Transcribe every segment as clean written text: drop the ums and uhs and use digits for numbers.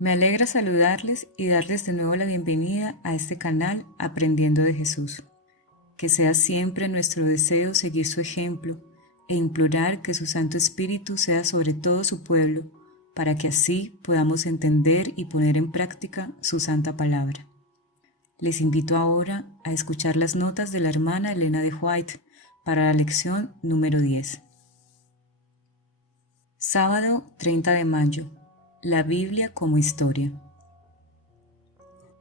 Me alegra saludarles y darles de nuevo la bienvenida a este canal Aprendiendo de Jesús. Que sea siempre nuestro deseo seguir su ejemplo e implorar que su Santo Espíritu sea sobre todo su pueblo, para que así podamos entender y poner en práctica su santa palabra. Les invito ahora a escuchar las notas de la hermana Elena de White para la lección número 10. Sábado 30 de mayo. La Biblia como historia.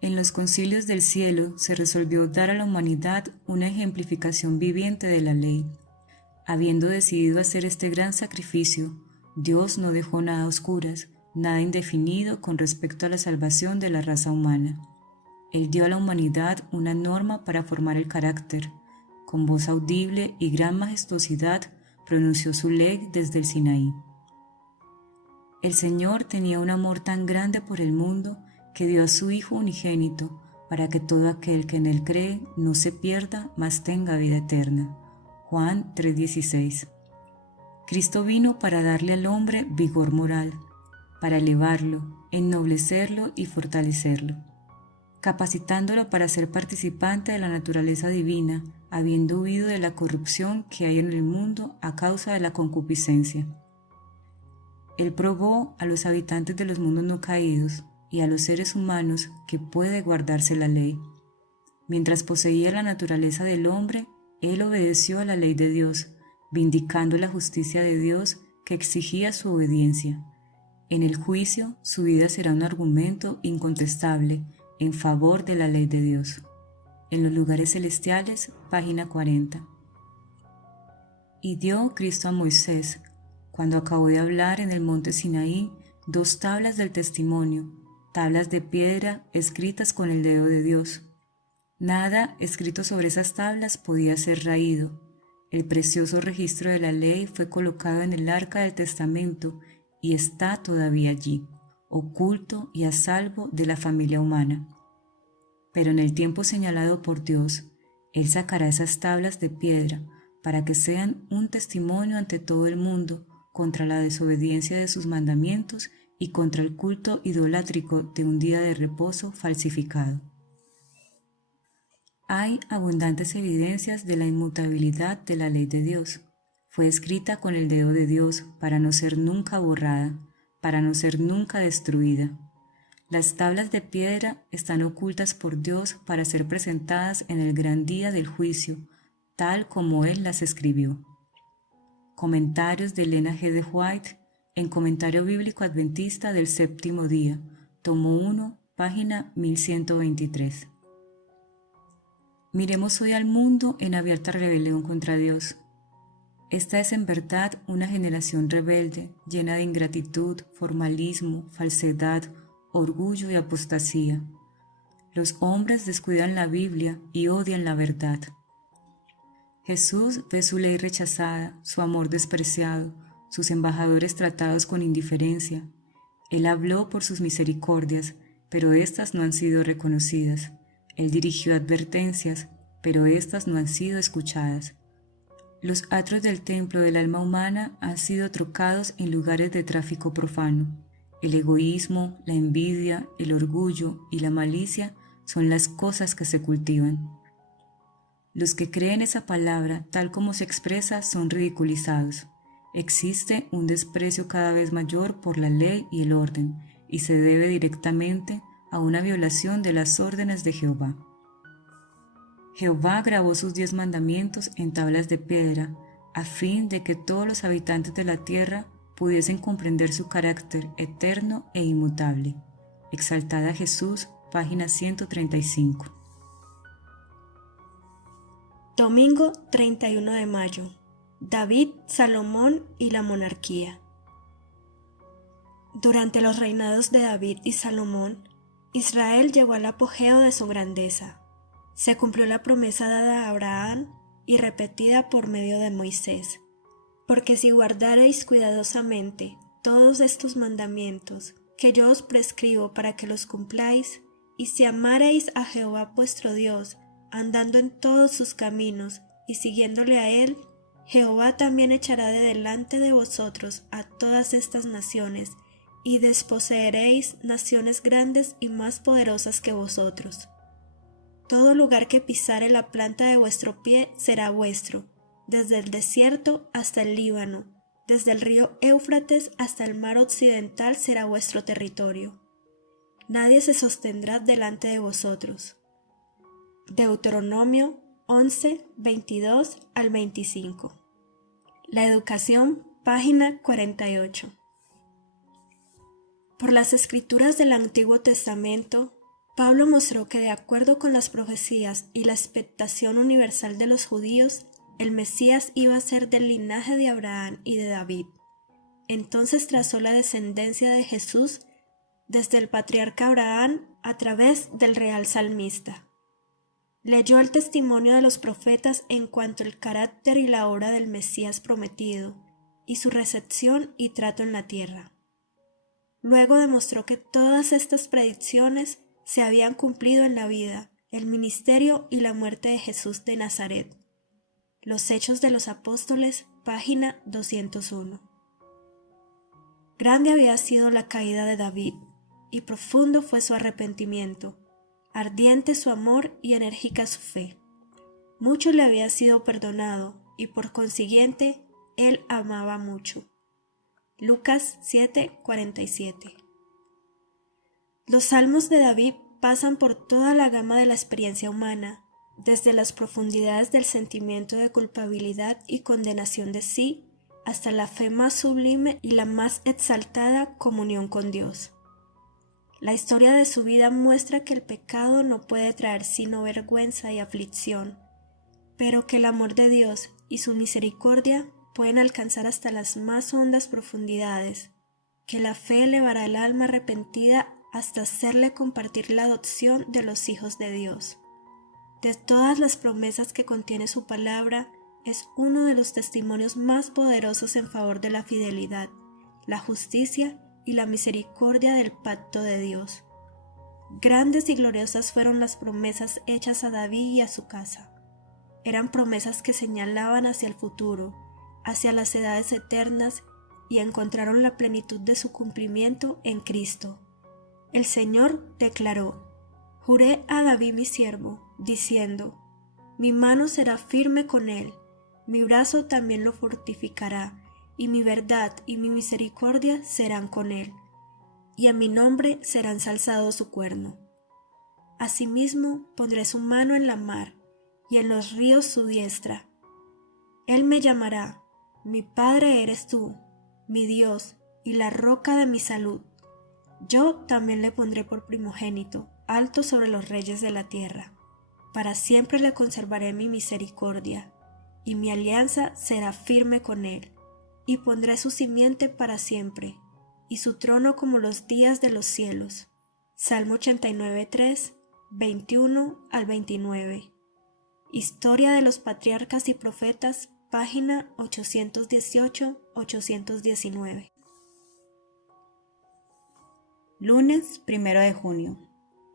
En los concilios del cielo se resolvió dar a la humanidad una ejemplificación viviente de la ley. Habiendo decidido hacer este gran sacrificio, Dios no dejó nada a oscuras, nada indefinido con respecto a la salvación de la raza humana. Él dio a la humanidad una norma para formar el carácter. Con voz audible y gran majestuosidad pronunció su ley desde el Sinaí. El Señor tenía un amor tan grande por el mundo que dio a su Hijo unigénito para que todo aquel que en Él cree no se pierda, mas tenga vida eterna. Juan 3:16. Cristo vino para darle al hombre vigor moral, para elevarlo, ennoblecerlo y fortalecerlo, capacitándolo para ser participante de la naturaleza divina, habiendo huido de la corrupción que hay en el mundo a causa de la concupiscencia. Él probó a los habitantes de los mundos no caídos y a los seres humanos que puede guardarse la ley. Mientras poseía la naturaleza del hombre, Él obedeció a la ley de Dios, vindicando la justicia de Dios que exigía su obediencia. En el juicio, su vida será un argumento incontestable en favor de la ley de Dios. En los lugares celestiales, página 40. Y dio Cristo a Moisés, cuando acabó de hablar en el monte Sinaí, 2 tablas del testimonio, tablas de piedra escritas con el dedo de Dios. Nada escrito sobre esas tablas podía ser raído. El precioso registro de la ley fue colocado en el arca del testamento y está todavía allí, oculto y a salvo de la familia humana. Pero en el tiempo señalado por Dios, Él sacará esas tablas de piedra para que sean un testimonio ante todo el mundo contra la desobediencia de sus mandamientos y contra el culto idolátrico de un día de reposo falsificado. Hay abundantes evidencias de la inmutabilidad de la ley de Dios. Fue escrita con el dedo de Dios para no ser nunca borrada, para no ser nunca destruida. Las tablas de piedra están ocultas por Dios para ser presentadas en el gran día del juicio, tal como Él las escribió. Comentarios de Elena G. de White en Comentario Bíblico Adventista del Séptimo Día, tomo 1, página 1123. Miremos hoy al mundo en abierta rebelión contra Dios. Esta es en verdad una generación rebelde, llena de ingratitud, formalismo, falsedad, orgullo y apostasía. Los hombres descuidan la Biblia y odian la verdad. Jesús ve su ley rechazada, su amor despreciado, sus embajadores tratados con indiferencia. Él habló por sus misericordias, pero éstas no han sido reconocidas. Él dirigió advertencias, pero éstas no han sido escuchadas. Los atrios del templo del alma humana han sido trocados en lugares de tráfico profano. El egoísmo, la envidia, el orgullo y la malicia son las cosas que se cultivan. Los que creen esa palabra tal como se expresa son ridiculizados. Existe un desprecio cada vez mayor por la ley y el orden, y se debe directamente a una violación de las órdenes de Jehová. Jehová grabó sus 10 mandamientos en tablas de piedra, a fin de que todos los habitantes de la tierra pudiesen comprender su carácter eterno e inmutable. Exaltada Jesús, página 135. Domingo 31 de mayo. David, Salomón y la monarquía. Durante los reinados de David y Salomón, Israel llegó al apogeo de su grandeza. Se cumplió la promesa dada a Abraham y repetida por medio de Moisés. Porque si guardareis cuidadosamente todos estos mandamientos que yo os prescribo para que los cumpláis, y si amareis a Jehová vuestro Dios, andando en todos sus caminos y siguiéndole a Él, Jehová también echará de delante de vosotros a todas estas naciones y desposeeréis naciones grandes y más poderosas que vosotros. Todo lugar que pisare la planta de vuestro pie será vuestro, desde el desierto hasta el Líbano, desde el río Éufrates hasta el mar occidental será vuestro territorio. Nadie se sostendrá delante de vosotros. Deuteronomio 11, 22 al 25. La educación, página 48. Por las escrituras del Antiguo Testamento, Pablo mostró que de acuerdo con las profecías y la expectación universal de los judíos, el Mesías iba a ser del linaje de Abraham y de David. Entonces trazó la descendencia de Jesús desde el patriarca Abraham a través del real salmista. Leyó el testimonio de los profetas en cuanto al carácter y la obra del Mesías prometido, y su recepción y trato en la tierra. Luego demostró que todas estas predicciones se habían cumplido en la vida, el ministerio y la muerte de Jesús de Nazaret. Los Hechos de los Apóstoles, página 201. Grande había sido la caída de David, y profundo fue su arrepentimiento, ardiente su amor y enérgica su fe. Mucho le había sido perdonado, y por consiguiente, él amaba mucho. Lucas 7:47. Los salmos de David pasan por toda la gama de la experiencia humana, desde las profundidades del sentimiento de culpabilidad y condenación de sí, hasta la fe más sublime y la más exaltada comunión con Dios. La historia de su vida muestra que el pecado no puede traer sino vergüenza y aflicción, pero que el amor de Dios y su misericordia pueden alcanzar hasta las más hondas profundidades, que la fe elevará el alma arrepentida hasta hacerle compartir la adopción de los hijos de Dios. De todas las promesas que contiene su palabra, es uno de los testimonios más poderosos en favor de la fidelidad, la justicia y la misericordia del pacto de Dios. Grandes y gloriosas fueron las promesas hechas a David y a su casa. Eran promesas que señalaban hacia el futuro, hacia las edades eternas, y encontraron la plenitud de su cumplimiento en Cristo. El Señor declaró: Juré a David mi siervo, diciendo: Mi mano será firme con él, mi brazo también lo fortificará, y mi verdad y mi misericordia serán con él, y a mi nombre será ensalzado su cuerno. Asimismo pondré su mano en la mar, y en los ríos su diestra. Él me llamará: Mi Padre eres tú, mi Dios, y la roca de mi salud. Yo también le pondré por primogénito, alto sobre los reyes de la tierra. Para siempre le conservaré mi misericordia, y mi alianza será firme con él, y pondré su simiente para siempre, y su trono como los días de los cielos. Salmo 89:3, 21 al 29. Historia de los patriarcas y profetas, página 818-819. Lunes 1 de junio.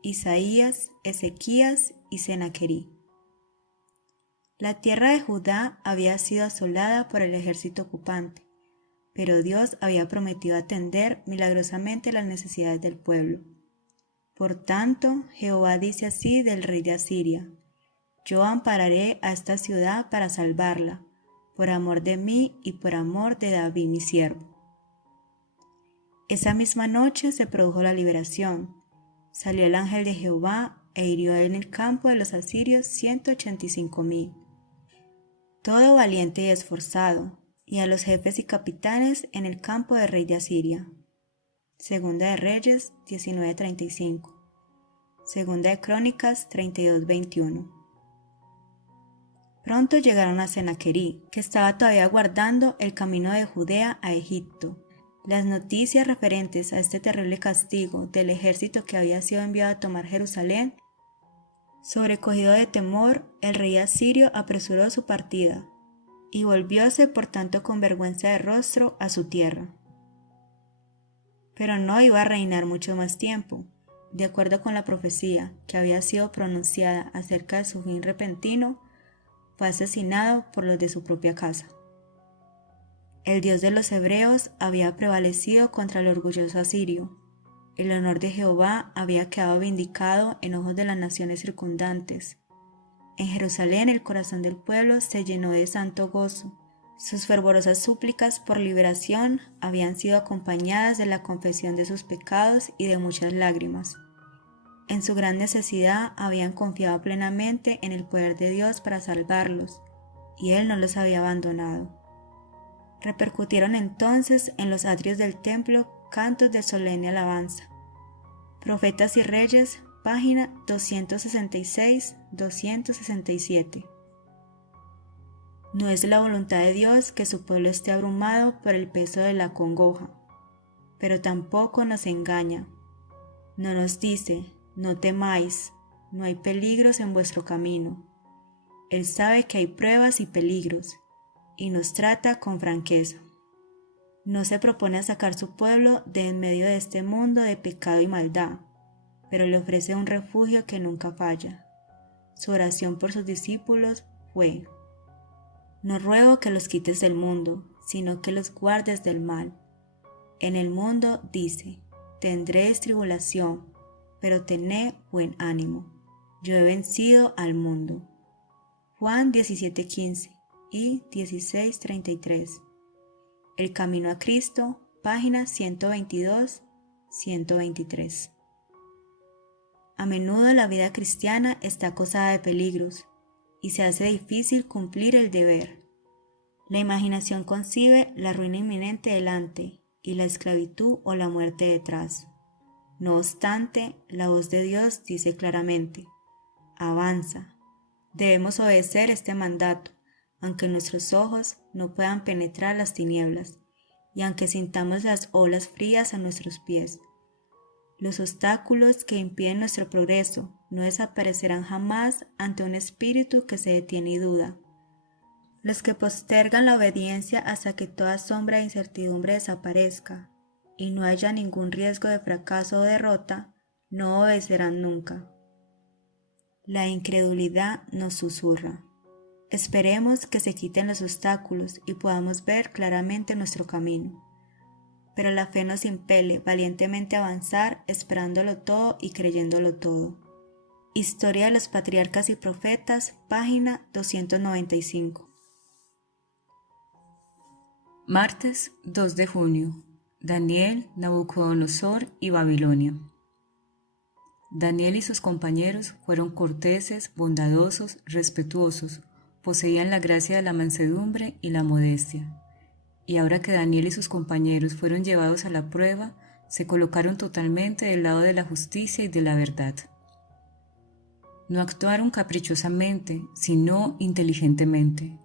Isaías, Ezequías y Senaquerí. La tierra de Judá había sido asolada por el ejército ocupante, pero Dios había prometido atender milagrosamente las necesidades del pueblo. Por tanto, Jehová dice así del rey de Asiria: Yo ampararé a esta ciudad para salvarla, por amor de mí y por amor de David mi siervo. Esa misma noche se produjo la liberación. Salió el ángel de Jehová e hirió en el campo de los asirios 185,000. Todo valiente y esforzado, y a los jefes y capitanes en el campo del rey de Asiria. Segunda de Reyes 19:35. Segunda de Crónicas 32:21. Pronto llegaron a Senaquerí, que estaba todavía guardando el camino de Judea a Egipto. Las noticias referentes a este terrible castigo del ejército que había sido enviado a tomar Jerusalén, sobrecogido de temor, el rey asirio apresuró su partida, y volvióse por tanto con vergüenza de rostro a su tierra. Pero no iba a reinar mucho más tiempo. De acuerdo con la profecía que había sido pronunciada acerca de su fin repentino, fue asesinado por los de su propia casa. El Dios de los hebreos había prevalecido contra el orgulloso asirio. El honor de Jehová había quedado vindicado en ojos de las naciones circundantes. En Jerusalén el corazón del pueblo se llenó de santo gozo. Sus fervorosas súplicas por liberación habían sido acompañadas de la confesión de sus pecados y de muchas lágrimas. En su gran necesidad habían confiado plenamente en el poder de Dios para salvarlos, y Él no los había abandonado. Repercutieron entonces en los atrios del templo cantos de solemne alabanza. Profetas y Reyes, página 266-267. No es la voluntad de Dios que su pueblo esté abrumado por el peso de la congoja, pero tampoco nos engaña. No nos dice, no temáis, no hay peligros en vuestro camino. Él sabe que hay pruebas y peligros, y nos trata con franqueza. No se propone a sacar su pueblo de en medio de este mundo de pecado y maldad, pero le ofrece un refugio que nunca falla. Su oración por sus discípulos fue: no ruego que los quites del mundo, sino que los guardes del mal. En el mundo, dice, tendréis tribulación, pero tened buen ánimo. Yo he vencido al mundo. Juan 17:15 y 16:33. El camino a Cristo, páginas 122-123. A menudo la vida cristiana está acosada de peligros y se hace difícil cumplir el deber. La imaginación concibe la ruina inminente delante y la esclavitud o la muerte detrás. No obstante, la voz de Dios dice claramente: avanza. Debemos obedecer este mandato, aunque nuestros ojos no puedan penetrar las tinieblas y aunque sintamos las olas frías a nuestros pies. Los obstáculos que impiden nuestro progreso no desaparecerán jamás ante un espíritu que se detiene y duda. Los que postergan la obediencia hasta que toda sombra de incertidumbre desaparezca y no haya ningún riesgo de fracaso o derrota, no obedecerán nunca. La incredulidad nos susurra: esperemos que se quiten los obstáculos y podamos ver claramente nuestro camino. Pero la fe nos impele valientemente a avanzar, esperándolo todo y creyéndolo todo. Historia de los Patriarcas y Profetas, página 295. Martes 2 de junio. Daniel, Nabucodonosor y Babilonia. Daniel y sus compañeros fueron corteses, bondadosos, respetuosos, poseían la gracia de la mansedumbre y la modestia. Y ahora que Daniel y sus compañeros fueron llevados a la prueba, se colocaron totalmente del lado de la justicia y de la verdad. No actuaron caprichosamente, sino inteligentemente.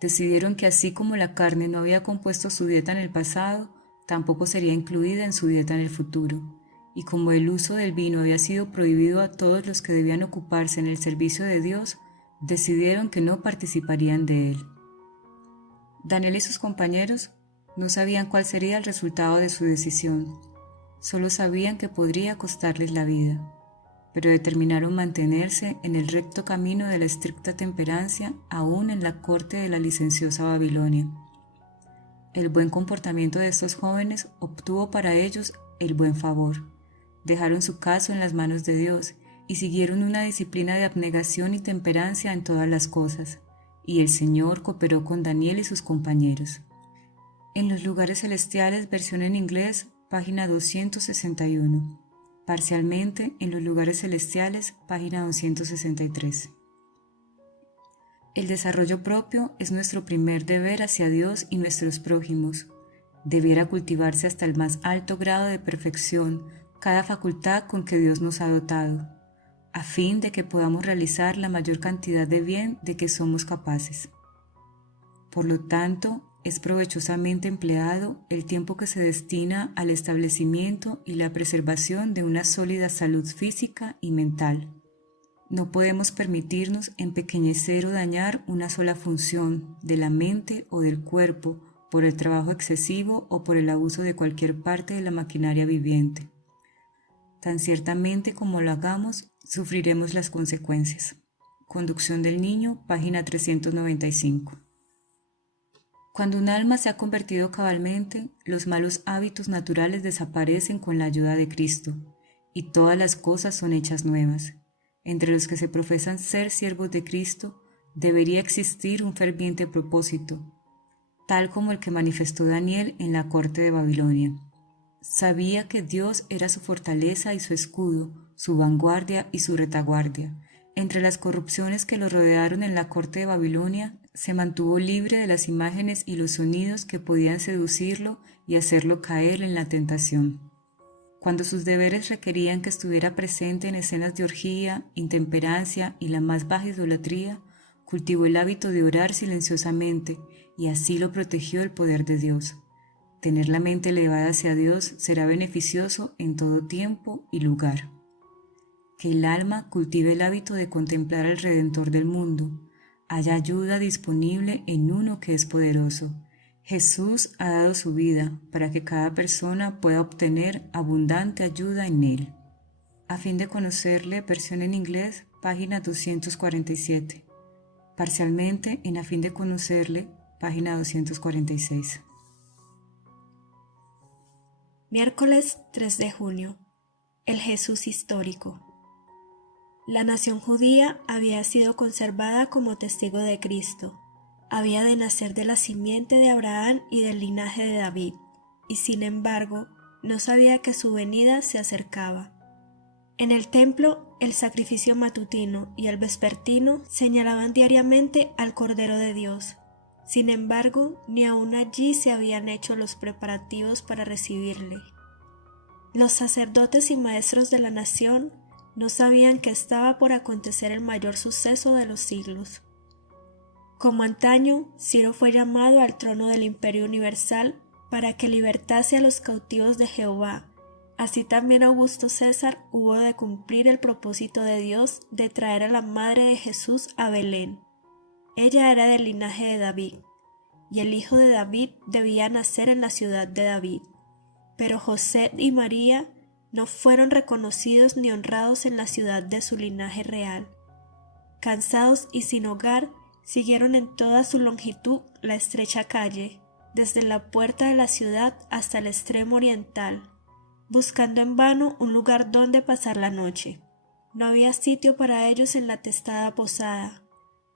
Decidieron que así como la carne no había compuesto su dieta en el pasado, tampoco sería incluida en su dieta en el futuro. Y como el uso del vino había sido prohibido a todos los que debían ocuparse en el servicio de Dios, decidieron que no participarían de él. Daniel y sus compañeros no sabían cuál sería el resultado de su decisión, solo sabían que podría costarles la vida, pero determinaron mantenerse en el recto camino de la estricta temperancia aún en la corte de la licenciosa Babilonia. El buen comportamiento de estos jóvenes obtuvo para ellos el buen favor. Dejaron su caso en las manos de Dios y siguieron una disciplina de abnegación y temperancia en todas las cosas, y el Señor cooperó con Daniel y sus compañeros. En los lugares celestiales, versión en inglés, página 261. Parcialmente en los lugares celestiales, página 263. El desarrollo propio es nuestro primer deber hacia Dios y nuestros prójimos. Debiera cultivarse hasta el más alto grado de perfección cada facultad con que Dios nos ha dotado, a fin de que podamos realizar la mayor cantidad de bien de que somos capaces. Por lo tanto, es provechosamente empleado el tiempo que se destina al establecimiento y la preservación de una sólida salud física y mental. No podemos permitirnos empequeñecer o dañar una sola función de la mente o del cuerpo por el trabajo excesivo o por el abuso de cualquier parte de la maquinaria viviente. Tan ciertamente como lo hagamos, sufriremos las consecuencias. Conducción del niño, página 395. Cuando un alma se ha convertido cabalmente, los malos hábitos naturales desaparecen con la ayuda de Cristo, y todas las cosas son hechas nuevas. Entre los que se profesan ser siervos de Cristo, debería existir un ferviente propósito, tal como el que manifestó Daniel en la corte de Babilonia. Sabía que Dios era su fortaleza y su escudo, su vanguardia y su retaguardia. Entre las corrupciones que lo rodearon en la corte de Babilonia, se mantuvo libre de las imágenes y los sonidos que podían seducirlo y hacerlo caer en la tentación. Cuando sus deberes requerían que estuviera presente en escenas de orgía, intemperancia y la más baja idolatría, cultivó el hábito de orar silenciosamente y así lo protegió el poder de Dios. Tener la mente elevada hacia Dios será beneficioso en todo tiempo y lugar. Que el alma cultive el hábito de contemplar al Redentor del mundo. Haya ayuda disponible en uno que es poderoso. Jesús ha dado su vida para que cada persona pueda obtener abundante ayuda en Él. A fin de conocerle, versión en inglés, página 247. Parcialmente en A fin de conocerle, página 246. Miércoles 3 de junio. El Jesús histórico. La nación judía había sido conservada como testigo de Cristo. Había de nacer de la simiente de Abraham y del linaje de David, y sin embargo, no sabía que su venida se acercaba. En el templo, el sacrificio matutino y el vespertino señalaban diariamente al Cordero de Dios. Sin embargo, ni aún allí se habían hecho los preparativos para recibirle. Los sacerdotes y maestros de la nación no sabían que estaba por acontecer el mayor suceso de los siglos. Como antaño, Ciro fue llamado al trono del Imperio Universal para que libertase a los cautivos de Jehová. Así también Augusto César hubo de cumplir el propósito de Dios de traer a la madre de Jesús a Belén. Ella era del linaje de David, y el hijo de David debía nacer en la ciudad de David. Pero José y María no fueron reconocidos ni honrados en la ciudad de su linaje real. Cansados y sin hogar, siguieron en toda su longitud la estrecha calle, desde la puerta de la ciudad hasta el extremo oriental, buscando en vano un lugar donde pasar la noche. No había sitio para ellos en la atestada posada.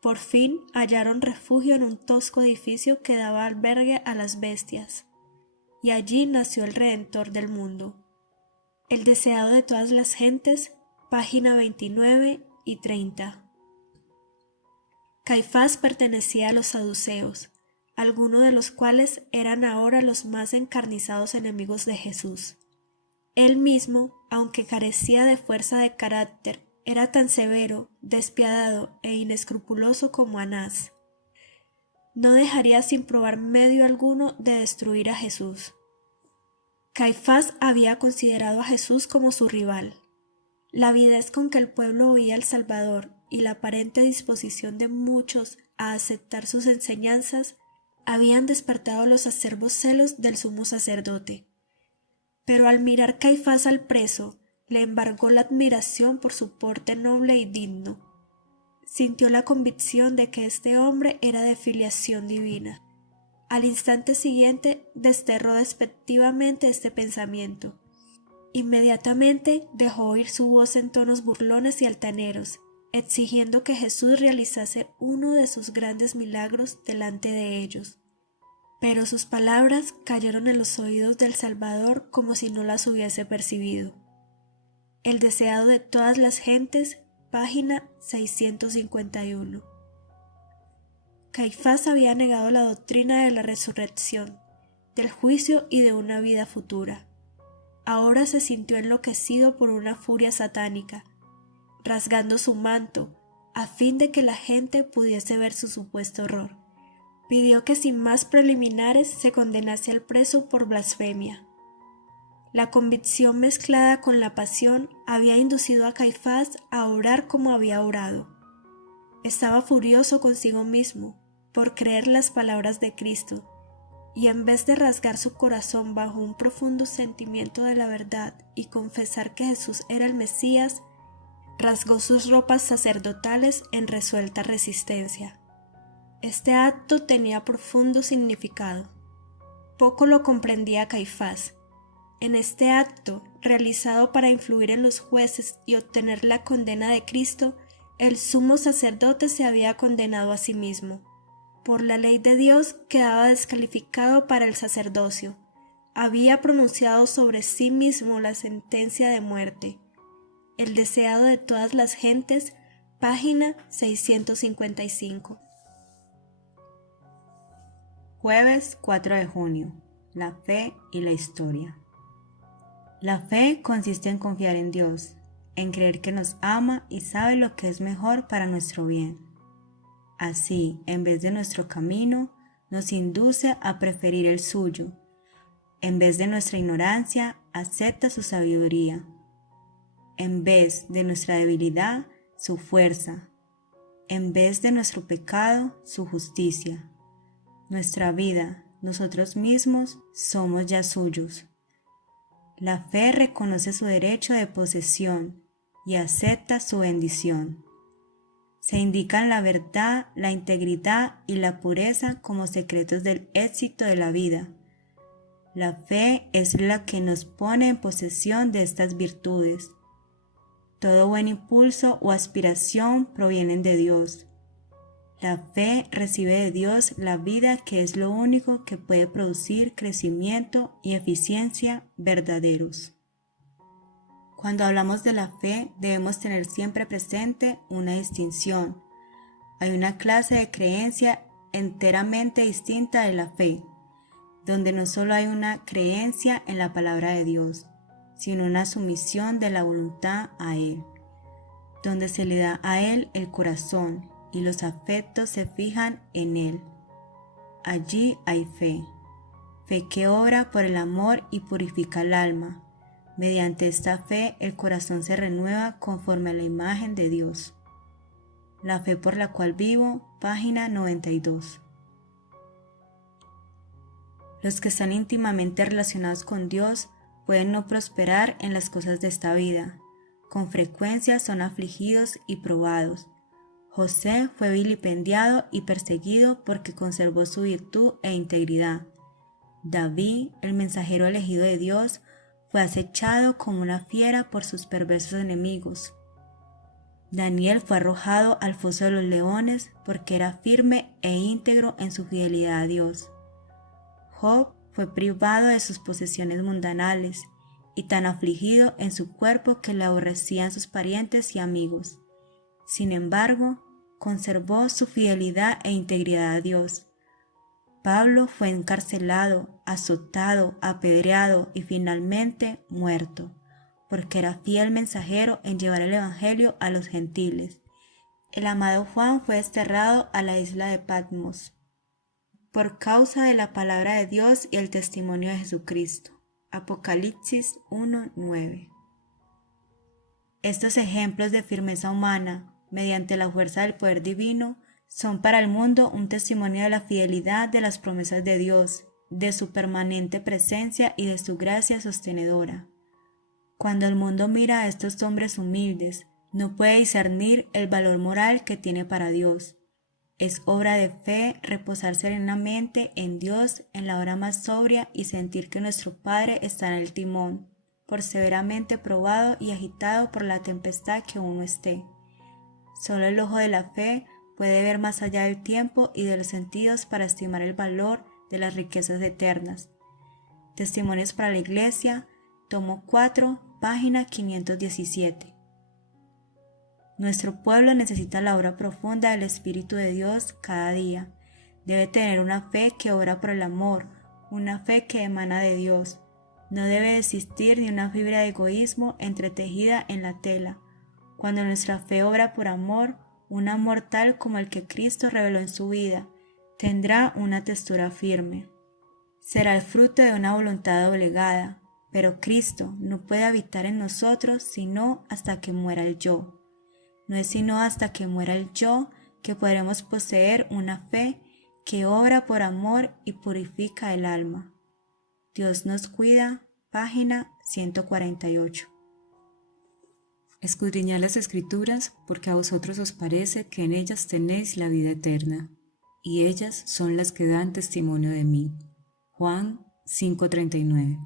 Por fin hallaron refugio en un tosco edificio que daba albergue a las bestias, y allí nació el Redentor del mundo. El deseado de todas las gentes, página 29 y 30. Caifás pertenecía a los saduceos, algunos de los cuales eran ahora los más encarnizados enemigos de Jesús. Él mismo, aunque carecía de fuerza de carácter, era tan severo, despiadado e inescrupuloso como Anás. No dejaría sin probar medio alguno de destruir a Jesús. Caifás había considerado a Jesús como su rival. La avidez con que el pueblo oía al Salvador y la aparente disposición de muchos a aceptar sus enseñanzas habían despertado los acerbos celos del sumo sacerdote. Pero al mirar Caifás al preso, le embargó la admiración por su porte noble y digno. Sintió la convicción de que este hombre era de filiación divina. Al instante siguiente desterró despectivamente este pensamiento. Inmediatamente dejó oír su voz en tonos burlones y altaneros, exigiendo que Jesús realizase uno de sus grandes milagros delante de ellos. Pero sus palabras cayeron en los oídos del Salvador como si no las hubiese percibido. El deseado de todas las gentes, página 651. Caifás había negado la doctrina de la resurrección, del juicio y de una vida futura. Ahora se sintió enloquecido por una furia satánica, rasgando su manto, a fin de que la gente pudiese ver su supuesto horror. Pidió que sin más preliminares se condenase al preso por blasfemia. La convicción mezclada con la pasión había inducido a Caifás a orar como había orado. Estaba furioso consigo mismo por creer las palabras de Cristo, y en vez de rasgar su corazón bajo un profundo sentimiento de la verdad y confesar que Jesús era el Mesías, rasgó sus ropas sacerdotales en resuelta resistencia. Este acto tenía profundo significado. Poco lo comprendía Caifás. En este acto, realizado para influir en los jueces y obtener la condena de Cristo, el sumo sacerdote se había condenado a sí mismo. Por la ley de Dios quedaba descalificado para el sacerdocio. Había pronunciado sobre sí mismo la sentencia de muerte. El deseado de todas las gentes, página 655. Jueves 4 de junio. La fe y la historia. La fe consiste en confiar en Dios, en creer que nos ama y sabe lo que es mejor para nuestro bien. Así, en vez de nuestro camino, nos induce a preferir el suyo. En vez de nuestra ignorancia, acepta su sabiduría. En vez de nuestra debilidad, su fuerza. En vez de nuestro pecado, su justicia. Nuestra vida, nosotros mismos, somos ya suyos. La fe reconoce su derecho de posesión y acepta su bendición. Se indican la verdad, la integridad y la pureza como secretos del éxito de la vida. La fe es la que nos pone en posesión de estas virtudes. Todo buen impulso o aspiración provienen de Dios. La fe recibe de Dios la vida, que es lo único que puede producir crecimiento y eficiencia verdaderos. Cuando hablamos de la fe, debemos tener siempre presente una distinción. Hay una clase de creencia enteramente distinta de la fe, donde no solo hay una creencia en la palabra de Dios, sino una sumisión de la voluntad a Él, donde se le da a Él el corazón y los afectos se fijan en Él. Allí hay fe, fe que obra por el amor y purifica el alma. Mediante esta fe el corazón se renueva conforme a la imagen de Dios. La fe por la cual vivo, página 92. Los que están íntimamente relacionados con Dios pueden no prosperar en las cosas de esta vida. Con frecuencia son afligidos y probados. José fue vilipendiado y perseguido porque conservó su virtud e integridad. David, el mensajero elegido de Dios, fue acechado como una fiera por sus perversos enemigos. Daniel fue arrojado al foso de los leones porque era firme e íntegro en su fidelidad a Dios. Job fue privado de sus posesiones mundanales y tan afligido en su cuerpo que le aborrecían sus parientes y amigos. Sin embargo, conservó su fidelidad e integridad a Dios. Pablo fue encarcelado, azotado, apedreado y finalmente muerto, porque era fiel mensajero en llevar el evangelio a los gentiles. El amado Juan fue desterrado a la isla de Patmos por causa de la palabra de Dios y el testimonio de Jesucristo. Apocalipsis 1:9. Estos ejemplos de firmeza humana, mediante la fuerza del poder divino, son para el mundo un testimonio de la fidelidad de las promesas de Dios, de su permanente presencia y de su gracia sostenedora. Cuando el mundo mira a estos hombres humildes, no puede discernir el valor moral que tiene para Dios. Es obra de fe reposar serenamente en Dios en la hora más sobria y sentir que nuestro Padre está en el timón, por severamente probado y agitado por la tempestad que uno esté. Solo el ojo de la fe puede ver más allá del tiempo y de los sentidos para estimar el valor de las riquezas eternas. Testimonios para la Iglesia, tomo 4, página 517. Nuestro pueblo necesita la obra profunda del Espíritu de Dios cada día. Debe tener una fe que obra por el amor, una fe que emana de Dios. No debe existir ni una fibra de egoísmo entretejida en la tela. Cuando nuestra fe obra por amor, un amor tal como el que Cristo reveló en su vida, tendrá una textura firme. Será el fruto de una voluntad doblegada, pero Cristo no puede habitar en nosotros sino hasta que muera el yo. No es sino hasta que muera el yo que podremos poseer una fe que obra por amor y purifica el alma. Dios nos cuida, página 148. Escudriñad las Escrituras, porque a vosotros os parece que en ellas tenéis la vida eterna, y ellas son las que dan testimonio de mí. Juan 5:39.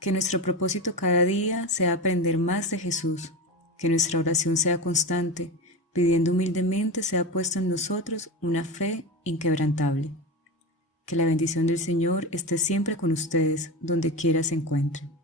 Que nuestro propósito cada día sea aprender más de Jesús, que nuestra oración sea constante, pidiendo humildemente sea puesta en nosotros una fe inquebrantable. Que la bendición del Señor esté siempre con ustedes, donde quiera se encuentren.